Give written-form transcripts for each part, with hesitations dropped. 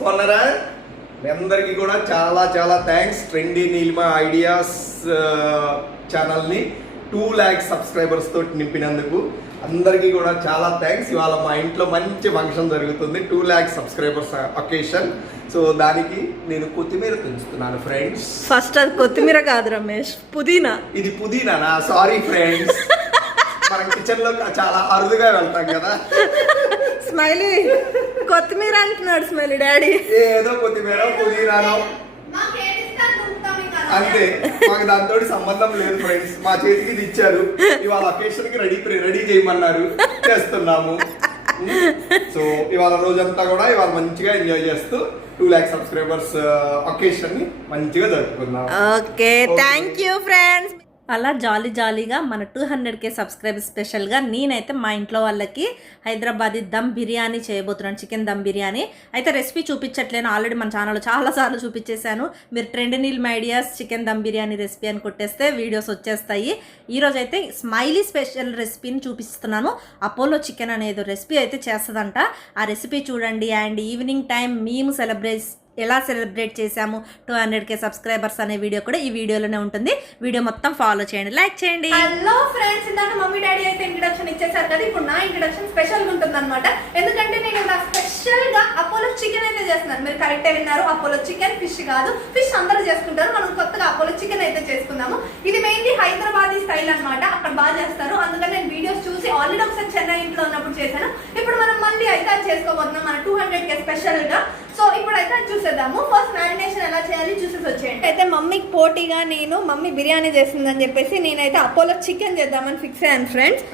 బాగున్నారా? మీ అందరికీ కూడా చాలా చాలా థ్యాంక్స్. ట్రెండీ నీలిమా ఐడియాస్ ఛానల్ని 2 lakh సబ్స్క్రైబర్స్ తోటి నింపినందుకు అందరికీ కూడా చాలా థ్యాంక్స్. ఇవాళ మా ఇంట్లో మంచి ఫంక్షన్ జరుగుతుంది, 2 lakh సబ్స్క్రైబర్స్ అకేషన్. సో దానికి నేను కొత్తిమీర పెంచుతున్నాను ఫ్రెండ్స్. ఫస్ట్ అది కొత్తిమీర కాదు రమేష్, పుదీనా. ఇది పుదీనానా? సారీ ఫ్రెండ్స్, మనం కిచెన్ లో చాలా అరుదుగా వెళ్తాం కదా. స్మైలీ కొత్తిమీర అంటున్నాడు స్మైలీ డాడీ. ఏదో కొత్తిమీర పుదీనానో అంతే, మాకు దాంతో సంబంధం లేదు ఫ్రెండ్స్. మా చేతికి ఇది ఇచ్చారు, ఇవాళ అకేషన్ కి రెడీ చేయమన్నారు, చేస్తున్నాము. సో ఇవాళ రోజంతా కూడా ఇవాళ మంచిగా ఎంజాయ్ చేస్తూ 2 lakh సబ్స్క్రైబర్స్ అకేషన్ ని మంచిగా జరుపుకుందాం. Okay, thank you friends. అలా జాలీగా మన 200K సబ్స్క్రైబర్స్ స్పెషల్గా నేనైతే మా ఇంట్లో వాళ్ళకి హైదరాబాదీ దమ్ బిర్యానీ చేయబోతున్నాను, చికెన్ దమ్ బిర్యానీ. అయితే రెసిపీ చూపించట్లేను, ఆల్రెడీ మన ఛానల్లో చాలాసార్లు చూపించేశాను. మీరు trend Neelima ideas chicken dum biryani recipe అని కొట్టేస్తే వీడియోస్ వచ్చేస్తాయి. ఈరోజు అయితే స్మైలీ స్పెషల్ రెసిపీని చూపిస్తున్నాను. అపోలో చికెన్ అనేది రెసిపీ అయితే చేస్తుందంట, ఆ రెసిపీ చూడండి. అండ్ ఈవినింగ్ టైం మేము ఎలా సెలబ్రేట్ చేశాము 200K సబ్స్క్రైబర్స్ అనే వీడియో కూడా ఈ వీడియోలోనే ఉంటుంది. వీడియో మొత్తం ఫాలో చేయండి, లైక్ చేయండి. హలో ఫ్రెండ్స్, ఇందాక మమ్మీ డాడీ అయితే ఇంట్రడక్షన్ ఇచ్చేసారు కదా, ఇప్పుడు నా ఇంట్రడక్షన్ స్పెషల్ గా ఉంటుంది అనమాట. ఎందుకంటే నేను ఇలా స్పెషల్ గా అపోలో చికెన్ అయితే చేస్తున్నాను. మీరు కరెక్టే విన్నారు, అపోలో చికెన్, ఫిష్ కాదు. ఫిష్ అందరూ చేసుకుంటారు, మనం కొత్తగా అపోలో చికెన్ అయితే చేసుకుందాము. ఇది మెయిన్లీ హైదరాబాదీ స్టైల్ అనమాట, అక్కడ బాగా చేస్తారు. అందుకని నేను వీడియోస్ చూసి ఆల్రెడీ ఒకసారి చెన్నై ఇంట్లో ఉన్నప్పుడు చేశాను. ఇప్పుడు మనం మళ్ళీ అయితే చేసుకోబోతున్నాం మన 200K స్పెషల్ గా. సో ఇప్పుడైతే చూసేద్దాము. ఫస్ట్ మ్యారినేషన్ ఎలా చేయాలి చూసేసి వచ్చేయండి. అయితే మమ్మీకి పోటీగా నేను మమ్మీ బిర్యానీ చేస్తుందని చెప్పేసి నేనైతే అపోలో చికెన్ చేద్దామని ఫిక్స్ అయ్యాను ఫ్రెండ్స్.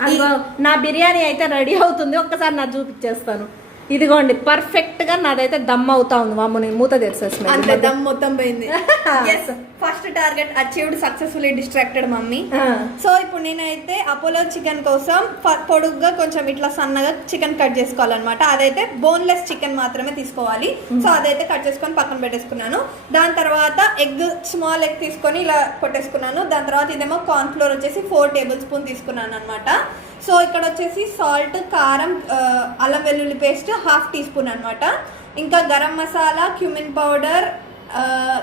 నా బిర్యానీ అయితే రెడీ అవుతుంది, ఒక్కసారి నాకు చూపించేస్తాను. ఇదిగోండి, పర్ఫెక్ట్ గా నాదైతే దమ్ అవుతా ఉంది. మమ్మల్ని మూత తెరిచేసి అంతే, దమ్ మొత్తం పోయింది. First target achieved, successfully distracted mummy. So ఇప్పుడు నేనైతే అపోలో చికెన్ కోసం పొడుగ్గా కొంచెం ఇట్లా సన్నగా చికెన్ కట్ చేసుకోవాలన్నమాట. అదైతే బోన్లెస్ చికెన్ మాత్రమే తీసుకోవాలి. సో అదైతే కట్ చేసుకొని పక్కన పెట్టేసుకున్నాను. దాని తర్వాత స్మాల్ ఎగ్ తీసుకొని ఇలా కొట్టేసుకున్నాను. దాని తర్వాత ఇదేమో కార్న్ ఫ్లోర్ వచ్చేసి 4 tablespoons తీసుకున్నాను అనమాట. సో ఇక్కడ వచ్చేసి సాల్ట్, కారం, అల్లం వెల్లుల్లి పేస్ట్ 1/2 teaspoon అనమాట. ఇంకా గరం మసాలా, క్యూమిన్ పౌడర్,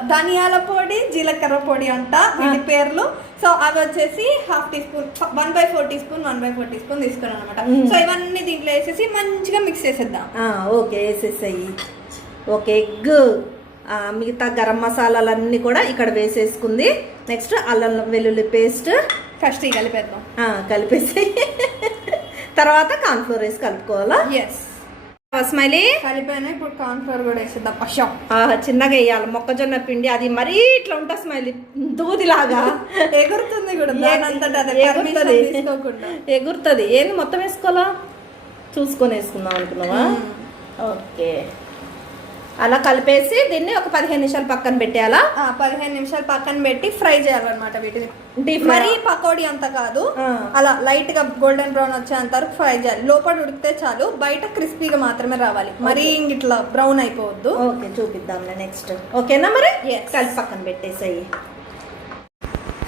ధనియాల పొడి, జీలకర్ర పొడి అంట వీటి పేర్లు. సో అవి వచ్చేసి 1/2 teaspoon, 1/4 teaspoon తీసుకున్నాను అనమాట. సో ఇవన్నీ దీంట్లో వేసేసి మంచిగా మిక్స్ చేసేద్దాం. ఓకే, వేసేసాయి. ఓకే, ఎగ్, మిగతా గరం మసాలాలన్నీ కూడా ఇక్కడ వేసేసుకుంది. నెక్స్ట్ అల్లం వెల్లుల్లి పేస్ట్ ఫస్ట్ కలిపేద్దాం. కలిపేసి తర్వాత కార్న్ ఫ్లోర్ వేసి కలుపుకోవాలా? ఎస్, స్మైలీ కలిపాను. ఇప్పుడు కార్న్ ఫ్లోర్ కూడా వేసేద్దాం. చిన్నగా వేయాలి. మొక్కజొన్న పిండి అది మరీ ఇట్లా ఉంటా స్మైలీ, దూదిలాగా ఎగురుతుంది కూడా, ఎగురుతుంది. ఏంది మొత్తం వేసుకోవాలా? చూసుకొని వేసుకుందాం అనుకున్నావా? ఓకే, అలా కలిపేసి దీన్ని ఒక 15 నిమిషాలు పక్కన పెట్టేయాలా? 15 నిమిషాలు పక్కన పెట్టి ఫ్రై చేయాలన్నమాట. వీటిని మరీ పకోడీ అంత కాదు, అలా లైట్ గా గోల్డెన్ బ్రౌన్ వచ్చేంత వరకు ఫ్రై చేయాలి. లోపల ఉడికితే చాలు, బయట క్రిస్పీగా మాత్రమే రావాలి, మరీ ఇట్లా బ్రౌన్ అయిపోవద్దు. ఓకే, చూపిద్దాం నెక్స్ట్. ఓకేనా మరి? కలిపి పక్కన పెట్టేసాయి.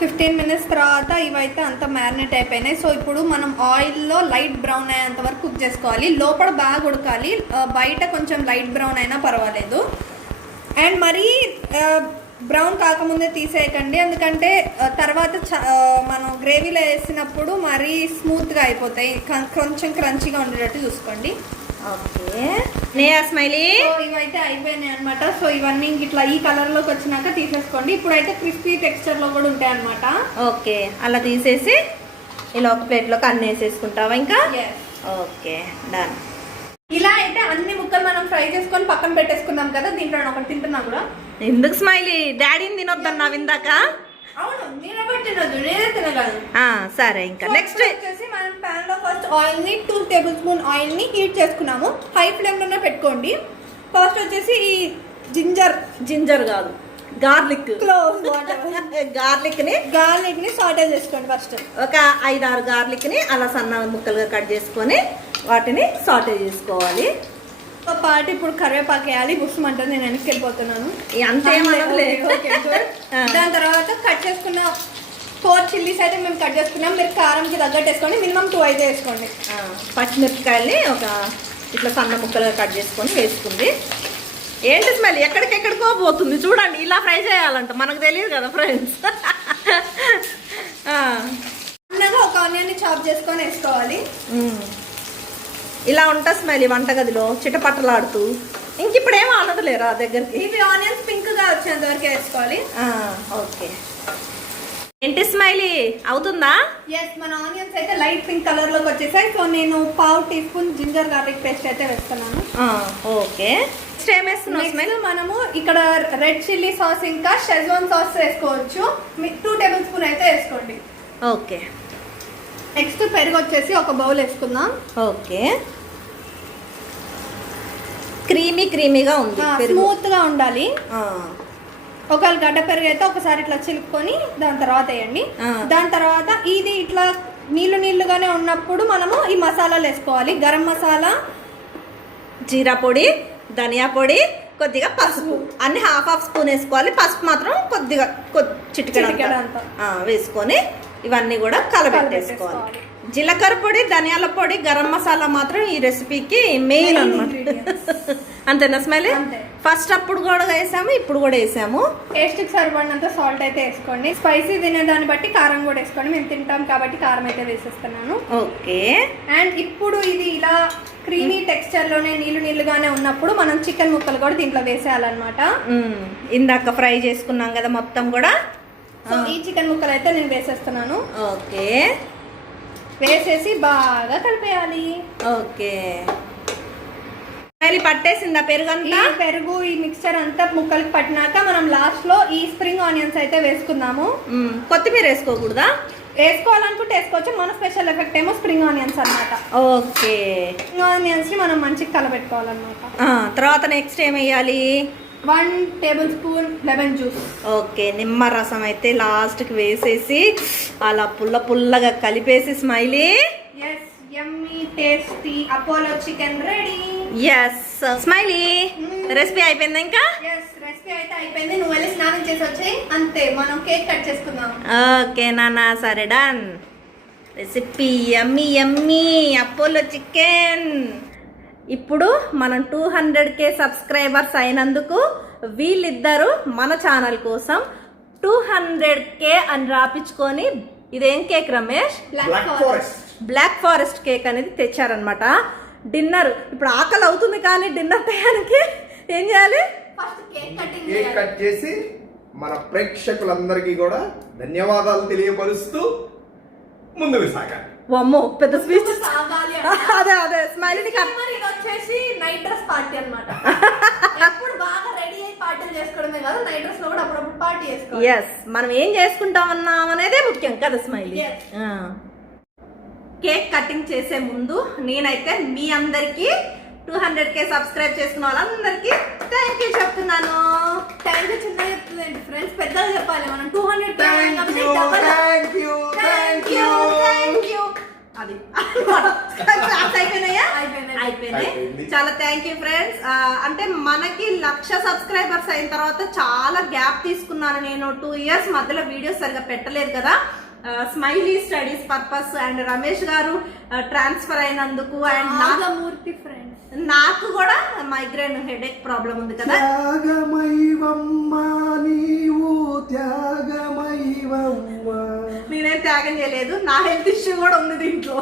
15 minutes తర్వాత ఇవైతే అంతా మ్యారినేట్ అయిపోయినాయి. సో ఇప్పుడు మనం ఆయిల్లో లైట్ బ్రౌన్ అయ్యేంత వరకు కుక్ చేసుకోవాలి. లోపల బాగా ఉడకాలి, బయట కొంచెం లైట్ బ్రౌన్ అయినా పర్వాలేదు. అండ్ మరీ బ్రౌన్ కాకముందే తీసేయకండి, ఎందుకంటే తర్వాత మనం గ్రేవీలో వేసినప్పుడు మరీ స్మూత్గా అయిపోతాయి. కొంచెం క్రంచీగా ఉండేటట్టు చూసుకోండి. ఓకే, స్మైలీ ఇవైతే అయిపోయినాయి అనమాట. సో ఇవన్నీ ఇట్లా ఈ కలర్ లోకి వచ్చినాక తీసేసుకోండి. ఇప్పుడైతే క్రిస్పీ టెక్స్చర్ లో కూడా ఉంటాయి అనమాట. ఓకే, అలా తీసేసి ఇలా ఒక ప్లేట్ లోకి అన్ని వేసేసుకుంటావా ఇంకా? Okay, done. ఇలా అయితే అన్ని ముక్కలు మనం ఫ్రై చేసుకొని పక్కన పెట్టేసుకున్నాం కదా. దీంట్లో ఒకటి తింటున్నా కూడా. ఎందుకు స్మైలీ? డాడీని తినొద్దన్నావు ఇందాక. అవును, నేనే తినొద్దు, నేనే తినగలను. సరే, ఇంకా నెక్స్ట్ వచ్చేసి మనం పాన్ లో ఫస్ట్ ఆయిల్ ని 2 tablespoon ఆయిల్ ని హీట్ చేసుకున్నాము. హై ఫ్లేమ్ లోనే పెట్టుకోండి. ఫస్ట్ వచ్చేసి ఈ జింజర్ కాదు, గార్లిక్ గార్లిక్ ని సాటే చేసుకోండి. ఫస్ట్ ఒక 5-6 గార్లిక్ ని అలా సన్న ముక్కలుగా కట్ చేసుకొని వాటిని సాటే చేసుకోవాలి. పాటు ఇప్పుడు కరివేపాకు వేయాలి. బుస్సుమంటే నేను వెనక్కి వెళ్ళిపోతున్నాను. దాని తర్వాత కట్ చేసుకున్న 4 chilies అయితే మేము కట్ చేసుకున్నాం. మీరు కారంకి తగ్గట్టు వేసుకోండి, మినిమం 2 అయితే వేసుకోండి. పచ్చిమిరపకాయల్ని ఒక ఇట్లా సన్న ముక్కలుగా కట్ చేసుకొని వేసుకుంది. ఏంటి స్మెల్ ఎక్కడికెక్కడికో పోతుంది చూడండి. ఇలా ఫ్రై చేయాలంట, మనకు తెలియదు కదా ఫ్రెండ్స్. అన్నగా ఒక ఆనియన్ని చాప్ చేసుకొని వేసుకోవాలి. ఇలా ఉంటా స్మెల్ వంటగదిలో చిటపట్టలాడుతూ. ఇంక ఇప్పుడు ఏం ఆనదులేరా దగ్గరికి. ఇవి ఆనియన్స్ పింక్ గా వచ్చేంత వరకు వేసుకోవాలి. ఓకే. ఏంటి స్మైలీ అవుతుందా? ఎస్, మన ఆనియన్స్ అయితే లైట్ పింక్ కలర్ లోకి వచ్చేసాయి. సో నేను 1/2 teaspoon ginger garlic paste అయితే వేస్తున్నాను. ఓకే. నెక్స్ట్ ఏం వేస్తున్నావు స్మైల్? మనము ఇక్కడ రెడ్ చిల్లీ సాస్ ఇంకా షెజ్వాన్ సాస్ వేసుకోవచ్చు. 2 టేబుల్ స్పూన్ అయితే వేసుకోండి. ఓకే. నెక్స్ట్ పెరుగు వచ్చేసి ఒక బౌల్ వేసుకుందాం. ఓకే. క్రీమీగా ఉంది, స్మూత్ గా ఉండాలి. ఒకవేళ గడ్డ పెరుగు అయితే ఒకసారి ఇట్లా చిలుపుకొని దాని తర్వాత వేయండి. దాని తర్వాత ఇది ఇట్లా నీళ్లుగానే ఉన్నప్పుడు మనము ఈ మసాలాలు వేసుకోవాలి. గరం మసాలా, జీరా పొడి, ధనియా పొడి, కొద్దిగా పసుపు అన్ని 1/2 స్పూన్ వేసుకోవాలి. పసుపు మాత్రం కొద్దిగా చిటికెడంత వేసుకొని ఇవన్నీ కూడా కలబెట్టేసుకోవాలి. జీలకర్ర పొడి, ధనియాల పొడి, గరం మసాలా మాత్రం ఈ రెసిపీకి మెయిన్ అన్నమాట. అంతేనా స్మైల్? ఫస్ట్ అప్పుడు కూడా వేసాము, ఇప్పుడు కూడా వేసాము. టేస్ట్కి సరిపడినంత సాల్ట్ అయితే వేసుకోండి. స్పైసీ తినేదాన్ని బట్టి కారం కూడా వేసుకోండి. మేము తింటాం కాబట్టి కారం అయితే వేసేస్తున్నాను. ఓకే. అండ్ ఇప్పుడు ఇది ఇలా క్రీమీ టెక్స్చర్ లోనే నీళ్లుగానే ఉన్నప్పుడు మనం చికెన్ ముక్కలు కూడా దీంట్లో వేసేయాలన్నమాట. ఇందాక ఫ్రై చేసుకున్నాం కదా మొత్తం కూడా. సో ఈ చికెన్ ముక్కలు అయితే నేను వేసేస్తున్నాను. ఓకే. వేసేసి బాగా కలిపేయాలి. ఓకే. పట్టేసిందా పెరుగు? పెరుగు ఈ మిక్స్చర్ అంతా ముక్కలకి పట్టినాక మనం లాస్ట్ లో ఈ స్ప్రింగ్ ఆనియన్స్ అయితే వేసుకుందాము. కొత్తిమీర వేసుకోకూడదా? వేసుకోవాలనుకుంటే వేసుకోవచ్చు. మన స్పెషల్ ఎఫెక్ట్ ఏమో స్ప్రింగ్ ఆనియన్స్ అన్నమాట. ఓకే. స్ప్రింగ్ ఆనియన్స్ ని మనం మంచిగా కలబెట్టుకోవాలన్నమాట. తర్వాత నెక్స్ట్ ఏం వేయాలి? 1 tablespoon lemon juice. Okay. నిమ్మరసం అయితే లాస్ట్ కి వేసేసి అలా పుల్లగా కలిపేసి smiley. Yes, yummy tasty Apollo chicken ready. Yes smiley, recipe అయిపోయిందా? ఇంకా రెసిపీ అయితే అయిపోయింది. నువ్వు వెళ్ళి స్నానం చేసి వచ్చాయి అంతే. మనం కేక్ కట్ చేసుకుందాం. ఓకే నాన్న, సరే డన్. రెసిపీ యమ్మీ అపోలో చికెన్. ఇప్పుడు మనం 200K సబ్స్క్రైబర్స్ అయినందుకు వీళ్ళిద్దరూ మన ఛానల్ కోసం 200K అని రాపించుకొని, ఇదేం cake Ramesh? Black forest cake అనేది తెచ్చారనమాట. డిన్నర్ ఇప్పుడు ఆకలి అవుతుంది కానీ డిన్నర్ టయానికి ఏం చేయాలి? కేక్ కట్ చేసి మన ప్రేక్షకులందరికీ కూడా ధన్యవాదాలు తెలియపరుస్తూ ముందుకు సాగాలి. అమ్మో పెద్ద స్పీచ్. అదే స్మైలీని వచ్చేసి నైట్ డ్రెస్ పార్టీ అన్నమాట. ఎప్పుడు బాగా రెడీ అయ్యి పార్టీలు చేసుకోవడమే కాదు, నైట్ డ్రెస్ లో కూడా అప్పుడప్పుడు పార్టీ చేసుకోవాలి. ఎస్, మనం ఏం చేసుకుంటాం అన్నాం అనేదే ముఖ్యం కదా స్మైలీ. కేక్ కటింగ్ చేసే ముందు నేనైతే మీ అందరికి 200K సబ్స్క్రైబ్ చేసుకున్న వాళ్ళందరికీ థ్యాంక్ యూ చెప్తున్నాను. థ్యాంక్ యూ చిన్నగా చెప్తుంది ఫ్రెండ్స్, పెద్దగా చెప్పాలి. మనం 200K అది అయిపోయినాయి. చాలా థ్యాంక్ యూ ఫ్రెండ్స్. అంటే మనకి 1,00,000 సబ్స్క్రైబర్స్ అయిన తర్వాత చాలా గ్యాప్ తీసుకున్నాను నేను. 2 years మధ్యలో వీడియోస్ సరిగా పెట్టలేదు కదా. Smiley studies purpose and Ramesh గారు ట్రాన్స్ఫర్ అయినందుకు అండ్ నాగమూర్తి ఫ్రెండ్స్ నాకు కూడా మైగ్రేన్ హెడేక్ ప్రాబ్లం ఉంది కదా. నేనేం త్యాగం చేయలేదు, నా హెల్త్ ఇష్యూ కూడా ఉంది దీంట్లో.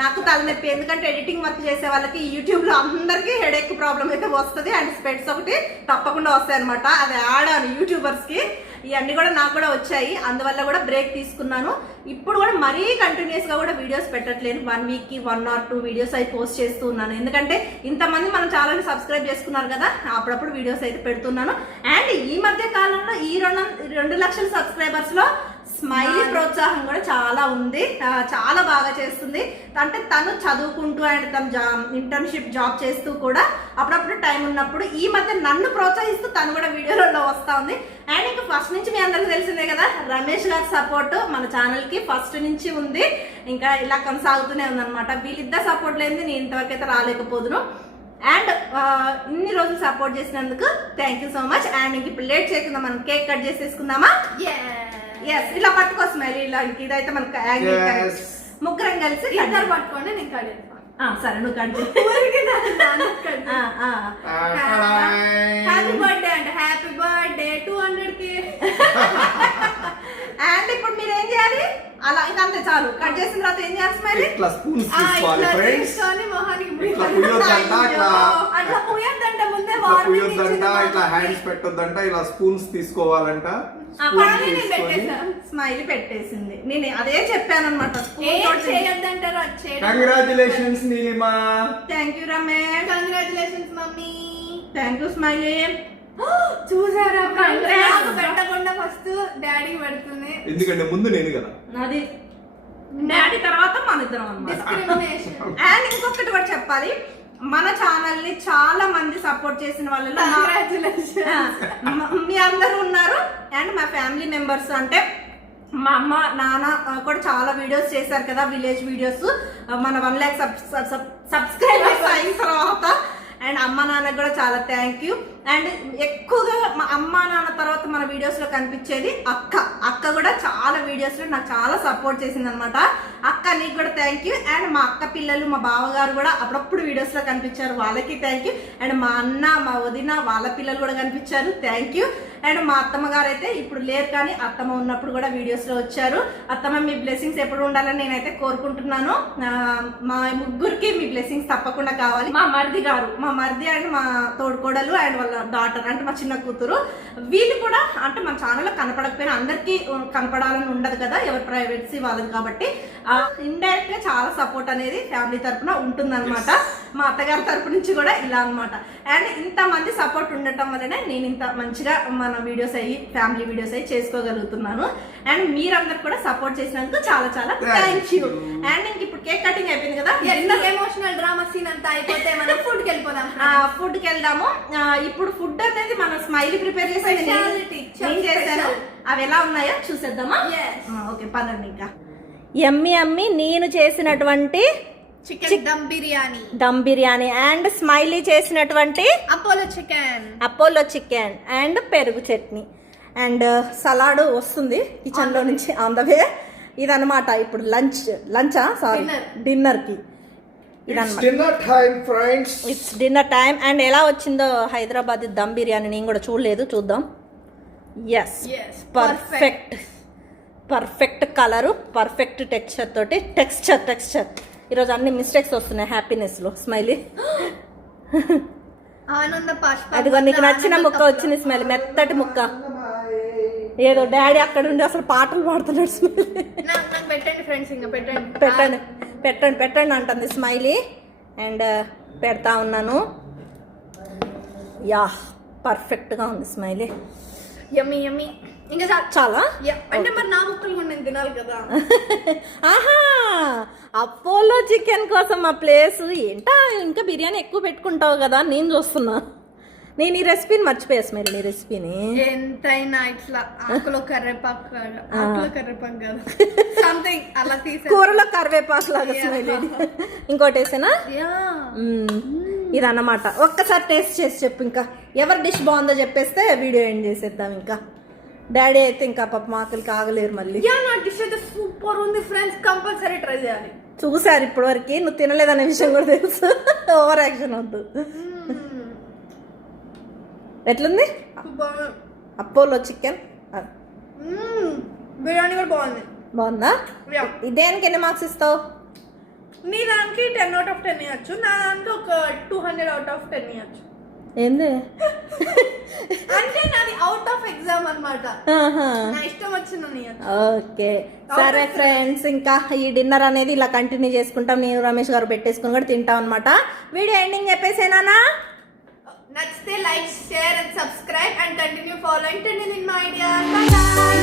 నాకు తలనొప్పి, ఎందుకంటే ఎడిటింగ్ వర్క్ చేసే వాళ్ళకి యూట్యూబ్ లో అందరికీ హెడేక్ ప్రాబ్లం అయితే వస్తుంది. అండ్ స్పెట్స్ ఒకటి తప్పకుండా వస్తాయి అనమాట. అది ఆడాను యూట్యూబర్స్ కి. ఇవన్నీ కూడా నాకు కూడా వచ్చాయి, అందువల్ల కూడా బ్రేక్ తీసుకున్నాను. ఇప్పుడు కూడా మరీ కంటిన్యూస్ గా కూడా వీడియోస్ పెట్టట్లేదు. 1 week కి 1 or 2 వీడియోస్ అయితే పోస్ట్ చేస్తూ ఉన్నాను. ఎందుకంటే ఇంతమంది మన ఛానల్ సబ్స్క్రైబ్ చేసుకున్నారు కదా, అప్పుడప్పుడు వీడియోస్ అయితే పెడుతున్నాను. అండ్ ఈ మధ్య కాలంలో ఈ 2 లక్షల సబ్స్క్రైబర్స్ లో స్మైలీ ప్రోత్సాహం కూడా చాలా ఉంది. చాలా బాగా చేస్తుంది. అంటే తను చదువుకుంటూ అండ్ తను ఇంటర్న్షిప్ జాబ్ చేస్తూ కూడా అప్పుడప్పుడు టైం ఉన్నప్పుడు ఈ మధ్య నన్ను ప్రోత్సహిస్తూ తను కూడా వీడియోలలో వస్తూ ఉంది. అండ్ ఇంకా ఫస్ట్ నుంచి మీ అందరికీ తెలిసిందే కదా, రమేష్ గారి సపోర్ట్ మన ఛానల్ కి ఫస్ట్ నుంచి ఉంది, ఇంకా ఇలా కొనసాగుతూనే ఉందన్నమాట. వీళ్ళిద్దరు సపోర్ట్ లేనిది నేను ఇంతవరకు అయితే రాలేకపోదును. అండ్ ఇన్ని రోజులు సపోర్ట్ చేసినందుకు thank you so much. And ఇంక ఇప్పుడు లేట్ చేయకుండా మనం కేక్ కట్ చేసేసుకుందామా? ఎస్, ఇలా పట్టుకో స్మైల్. ఇలా ఇదైతే మనకు ముగ్గురం కలిసి ఇద్దరు పట్టుకోండి, నేను కట్ చేస్తాను. సరే, నువ్వు కట్ అండ్ ఇప్పుడు మీరు ఏం చేయాలి, అలా ఇంకంతే చాలు. కట్ చేసిన తర్వాత ఏం చేయాలి స్మైలీ? ఇట్లా స్పూన్స్ తీసుకోవాలి ఫ్రెండ్స్. ఇట్లా పుయ్యొద్దంట, అట్లా పుయ్యొద్దంట, ముందే ఇట్లా పుయ్యొద్దంట, ఇట్లా హ్యాండ్స్ పెట్టొద్దంట, ఇలా స్పూన్స్ తీసుకోవాలంట. స్మైలీ పెట్టేసింది. నేను అదే చెప్పాను అనమాట. చేయొద్దంటారు. Congratulations Neelima. Thank you Ramesh. Congratulations mummy. Thank you Smiley. చూసారా పెట్టకుండా ఫస్ట్ డాడీ పెడుతుంది, ఎందుకంటే ముందు నేను కదా. అది డాడీ తర్వాత మన ఇద్దరం అన్నమాట. అండ్ ఇంకొకటి కూడా చెప్పాలి, మన ఛానల్ ని చాలా మంది సపోర్ట్ చేసిన వాళ్ళలో మీ అందరూ ఉన్నారు. అండ్ మా ఫ్యామిలీ మెంబర్స్ అంటే మా అమ్మ నాన్న కూడా చాలా వీడియోస్ చేశారు కదా, విలేజ్ వీడియోస్. మన 1 lakh సబ్స్క్రైబర్స్ అయిన తర్వాత అండ్ అమ్మ నాన్నకు కూడా చాలా థ్యాంక్ యూ. అండ్ ఎక్కువగా మా అమ్మ నాన్న తర్వాత మన వీడియోస్ లో కనిపించేది అక్క కూడా చాలా వీడియోస్ లో నాకు చాలా సపోర్ట్ చేసింది అనమాట. అక్క నీకు కూడా థ్యాంక్ యూ. అండ్ మా అక్క పిల్లలు మా బావగారు కూడా అప్పుడప్పుడు వీడియోస్ లో కనిపించారు, వాళ్ళకి థ్యాంక్ యూ. అండ్ మా అన్న మా వదిన వాళ్ళ పిల్లలు కూడా కనిపించారు, థ్యాంక్ యూ. అండ్ మా అత్తమ్మ గారు అయితే ఇప్పుడు లేరు, కానీ అత్తమ్మ ఉన్నప్పుడు కూడా వీడియోస్ లో వచ్చారు. అత్తమ్మ మీ బ్లెస్సింగ్స్ ఎప్పుడు ఉండాలని నేనైతే కోరుకుంటున్నాను. మా ముగ్గురికి మీ బ్లెస్సింగ్స్ తప్పకుండా కావాలి. మా మరిది అండ్ మా తోడుకోడలు అండ్ వాళ్ళ డాటర్ అంటే మా చిన్న కూతురు, వీళ్ళు కూడా అంటే మన ఛానల్లో కనపడకపోయినా అందరికీ కనపడాలని ఉండదు కదా, ఎవరి ప్రైవేట్సీ వాళ్ళది. కాబట్టి ఇండైరెక్ట్ గా చాలా సపోర్ట్ అనేది ఫ్యామిలీ తరఫున ఉంటుందన్నమాట. మా అత్తగారి తరపు నుంచి కూడా ఇలా అనమాట. అండ్ ఇంతమంది సపోర్ట్ ఉండటం వల్లనే నేను ఇంత మంచిగా మన వీడియోస్ అయ్యి ఫ్యామిలీ వీడియోస్ అయ్యి చేసుకోగలుగుతున్నాను. అండ్ మీరందరూ కూడా సపోర్ట్ చేసినందుకు చాలా చాలా థ్యాంక్ యూ. అండ్ ఇంక ఇప్పుడు కేక్ కటింగ్ అయిపోయింది కదా, ఎమోషనల్ డ్రామా సీన్ అంతా అయిపోతే మనం ఫుడ్ కి వెళ్ళిపోదాం. ఫుడ్ కి వెళ్దాము. ఇప్పుడు ఫుడ్ అనేది మనం స్మైలీ ప్రిపేర్ చేసేది నేను చేశాను. అవి ఎలా ఉన్నాయో చూసేద్దామా? ఓకే పదండి. ఇంకా యమ్మీ నేను చేసినటువంటి chicken dum biryani and smiley చేసినటువంటి అపోలో చికెన్ అండ్ పెరుగు చట్నీ అండ్ సలాడ్ వస్తుంది కిచెన్ లో నుంచి ఆన్ ద వే. ఇదన్నమాట ఇప్పుడు లంచా సారీ డిన్నర్ టైం. అండ్ ఎలా వచ్చిందో హైదరాబాద్ దమ్ బిర్యానీ నేను కూడా చూడలేదు, చూద్దాం. Yes perfect colour, perfect texture తోటి టెక్స్చర్ ఈరోజు అన్ని మిస్టేక్స్ వస్తున్నాయి హ్యాపీనెస్ లో. స్మైలీ అదిగో నీకు నచ్చిన ముక్క వచ్చింది స్మైలీ, మెత్తటి ముక్క. ఏదో డాడీ అక్కడ ఉండి అసలు పాటలు పాడుతున్నాడు స్మైలీ. పెట్టండి అంటుంది స్మైలీ. అండ్ పెడతా ఉన్నాను. యా పర్ఫెక్ట్గా ఉంది స్మైలీ. యమ్మీ ఇంకా చాలా అంటే మరి నా ముక్కలు కూడా నేను తినాలి కదా. ఆహా అపోలో చికెన్ కోసం ఆ ప్లేస్ ఏంటా, ఇంకా బిర్యానీ ఎక్కువ పెట్టుకుంటావు కదా నేను చూస్తున్నా. నేను ఈ రెసిపీని మర్చిపోయా స్మైల్. నీ రెసిపీని ఎంతైనా ఇట్లా ఆకులో కరివేపాకు కదా సంథింగ్ అలా తీసి కూరలో కరివేపాకు లాగా స్మైల్. ఇంకోటి వేసేనా? ఇదన్నమాట. ఒక్కసారి టేస్ట్ చేసి చెప్పు. ఇంకా ఎవరి డిష్ బాగుందో చెప్పేస్తే వీడియో ఎండ్ చేసేద్దాం. ఇంకా డాడీ అయితే ఇంకా పాప మాకలికి ఆగలేరు మళ్ళీ. నా డిష్ అయితే సూపర్ ఉంది ఫ్రెండ్స్, కంపల్సరీ ట్రై చేయాలి. చూసారు ఇప్పటి వరకు, నువ్వు తినలేదనే విషయం కూడా తెలుసు. ఓవర్ యాక్షన్ వద్దు. ఎట్లుంది అపోలో చికెన్ బిర్యానీ కూడా బాగుందా? దేనికి ఎన్ని మార్క్స్ ఇస్తావు? నీ దానికి 10 out of 10 ఇవ్వచ్చు, నా దానికి ఒక 200 out of 10 ఇవ్వచ్చు. ఏంది అంటే నాది అవుట్ ఆఫ్ ఎగ్జామ్ అన్నమాట, నా ఇష్టం వచ్చిందని. ఓకే సరే ఫ్రెండ్స్, ఇంకా ఈ డిన్నర్ అనేది ఇలా కంటిన్యూ చేసుకుంటాం. నేను రమేష్ గారు పెట్టేసుకుని కూడా తింటాం అనమాట. వీడియో ఎండింగ్ చెప్పేసేనా? నచ్చితే like, share and subscribe and continue following trending in my idea. Bye by.